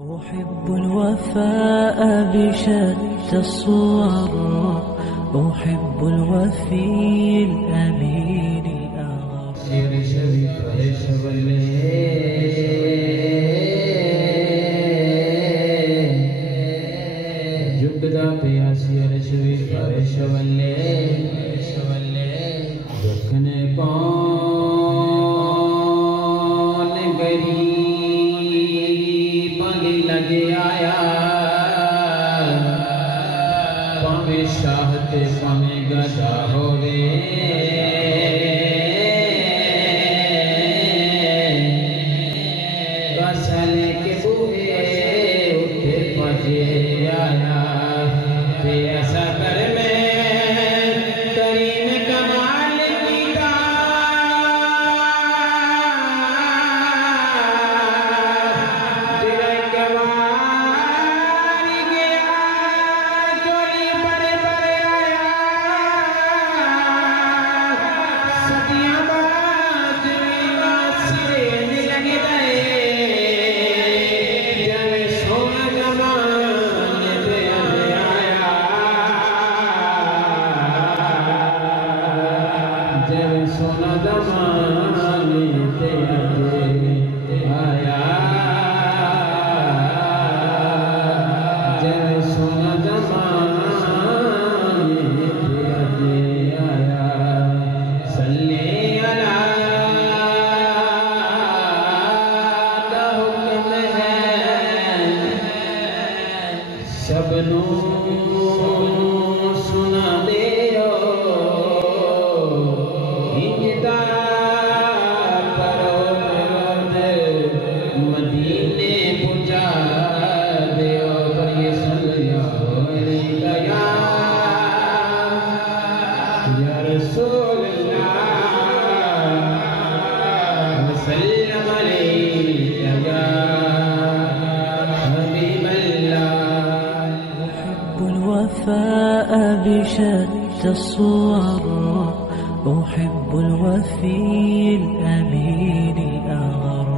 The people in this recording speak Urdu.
أحب الوفاء بشتى الصور، أحب الوفي الأمين الأغر. شیر شریف شولے جگدا پیا شیر شریف شولے رکھنے کون غریب لگے آیا پاویں شاہ تے پاویں گدا ہووے کسلے کے بوئے اٹھے پجے آیا پیسا کر میں کریم کمال کیتا سونا زمانے تے آیا جے سونا زمانے تے آیا صلی اللہ دا حکم ہے سب نو سنا دے مدینے پہنچا دیو بری صلیہ یا رسول اللہ وسلم علیہ یا حبیب اللہ. أحب الوفاء بشتى الصور، أحب الوفي الأمين الأغر.